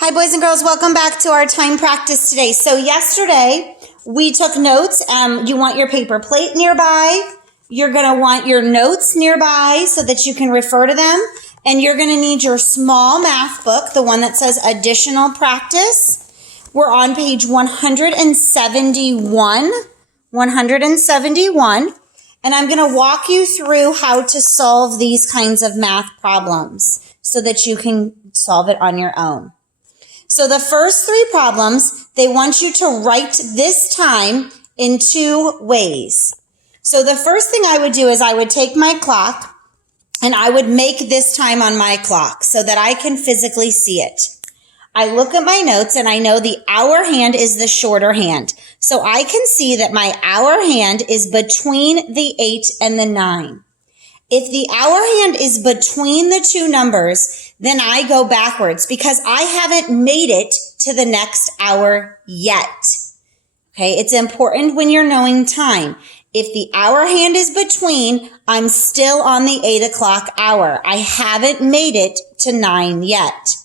Hi, boys and girls. Welcome back to our time practice today. So yesterday we took notes. You want your paper plate nearby. You're going to want your notes nearby so that you can refer to them. And you're going to need your small math book, the one that says additional practice. We're on page 171. 171. And I'm going to walk you through how to solve these kinds of math problems so that you can solve it on your own. So the first three problems, they want you to write this time in two ways. So the first thing I would do is I would take my clock and I would make this time on my clock so that I can physically see it. I look at my notes and I know the hour hand is the shorter hand. So I can see that my hour hand is between the 8 and the 9. If the hour hand is between the two numbers, then I go backwards because I haven't made it to the next hour yet. Okay, it's important when you're knowing time. If the hour hand is between, I'm still on the 8 o'clock hour. I haven't made it to 9 yet.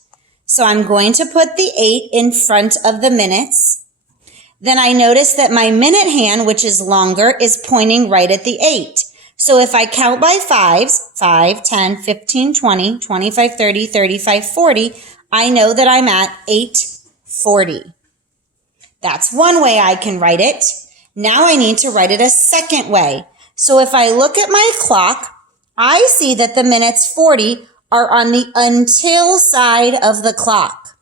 So I'm going to put the 8 in front of the minutes. Then I notice that my minute hand, which is longer, is pointing right at the 8. So if I count by fives, 5, 10, 15, 20, 25, 30, 35, 40, I know that I'm at 8:40. That's one way I can write it. Now I need to write it a second way. So if I look at my clock, I see that the minutes 40 are on the until side of the clock.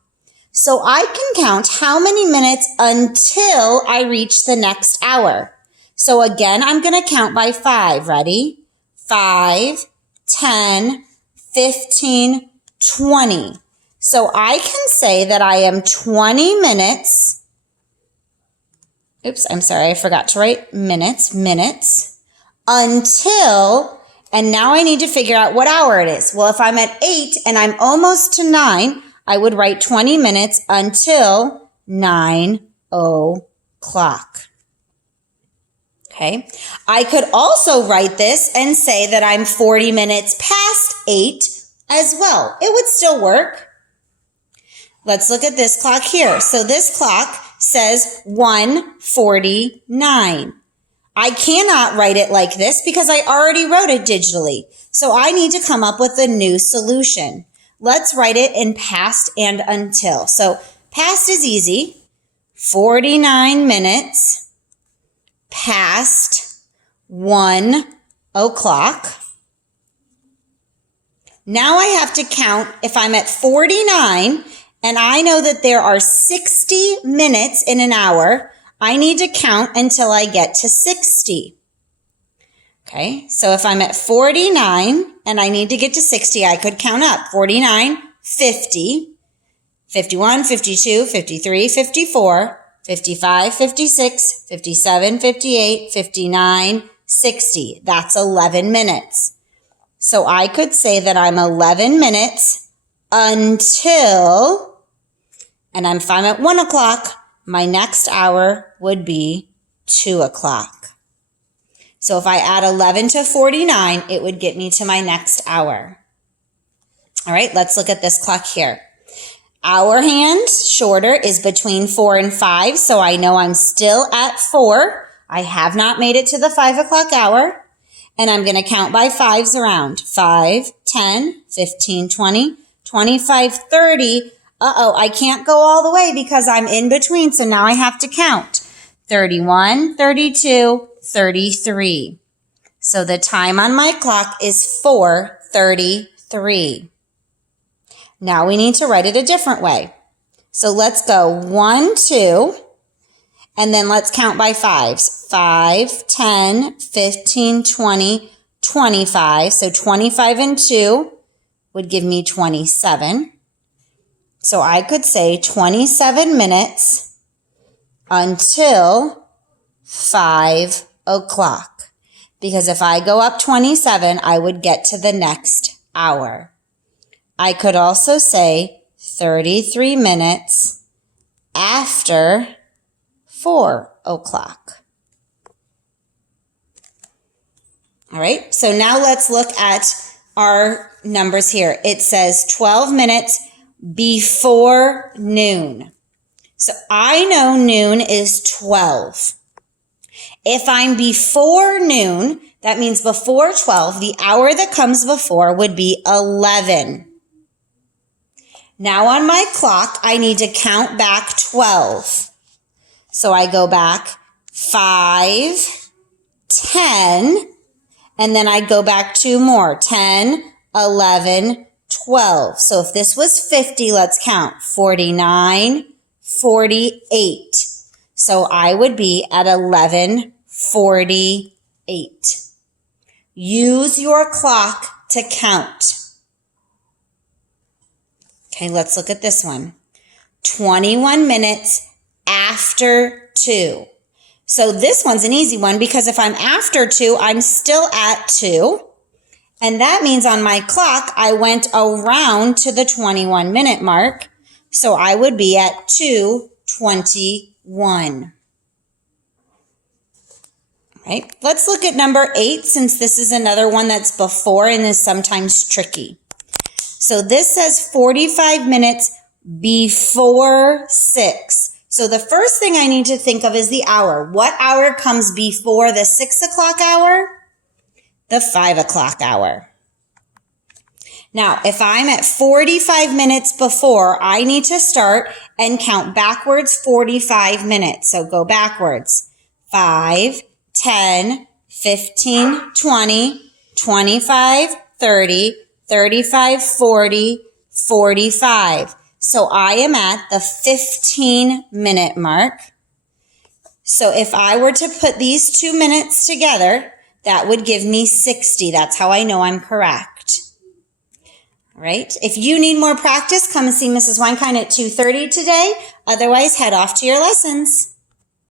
So I can count how many minutes until I reach the next hour. So again, I'm going to count by 5. Ready? 5, 10, 15, 20. So I can say that I am 20 minutes. Oops, I'm sorry. I forgot to write minutes until, and now I need to figure out what hour it is. Well, if I'm at 8 and I'm almost to 9, I would write 20 minutes until 9 o'clock. Okay. I could also write this and say that I'm 40 minutes past 8 as well. It would still work. Let's look at this clock here. So this clock says 1:49. I cannot write it like this because I already wrote it digitally. So I need to come up with a new solution. Let's write it in past and until. So past is easy. 49 minutes past 1 o'clock. Now I have to count if I'm at 49 and I know that there are 60 minutes in an hour. I need to count until I get to 60. Okay, so if I'm at 49 and I need to get to 60, I could count up 49, 50, 51, 52, 53, 54, 55, 56, 57, 58, 59, 60. That's 11 minutes. So I could say that I'm 11 minutes until, and if I'm at 1 o'clock, my next hour would be 2 o'clock. So if I add 11 to 49, it would get me to my next hour. All right, let's look at this clock here. Hour hand, shorter, is between 4 and 5, so I know I'm still at 4. I have not made it to the 5 o'clock hour, and I'm going to count by 5s around. 5, 10, 15, 20, 25, 30. I can't go all the way because I'm in between, so now I have to count. 31, 32, 33. So the time on my clock is 4:33. Now we need to write it a different way. So let's go 1, 2, and then let's count by 5s. 5, 10, 15, 20, 25. So 25 and 2 would give me 27. So I could say 27 minutes until 5 o'clock. Because if I go up 27, I would get to the next hour. I could also say 33 minutes after 4 o'clock. All right, so now let's look at our numbers here. It says 12 minutes before noon. So I know noon is 12. If I'm before noon, that means before 12, the hour that comes before would be 11. Now on my clock, I need to count back 12. So I go back 5, 10, and then I go back 2 more, 10, 11, 12. So if this was 50, let's count 49, 48. So I would be at 11:48. Use your clock to count. Okay, let's look at this one. 21 minutes after 2. So this one's an easy one because if I'm after 2, I'm still at 2. And that means on my clock, I went around to the 21-minute mark. So I would be at 2:21. Right? Let's look at number 8 since this is another one that's before and is sometimes tricky. So this says 45 minutes before 6. So the first thing I need to think of is the hour. What hour comes before the 6 o'clock hour? The 5 o'clock hour. Now, if I'm at 45 minutes before, I need to start and count backwards 45 minutes. So go backwards. 5, 10, 15, 20, 25, 30, 35, 40, 45. So I am at the 15-minute mark. So if I were to put these 2 minutes together, that would give me 60. That's how I know I'm correct. All right. If you need more practice, come and see Mrs. Weinkind at 2:30 today. Otherwise, head off to your lessons.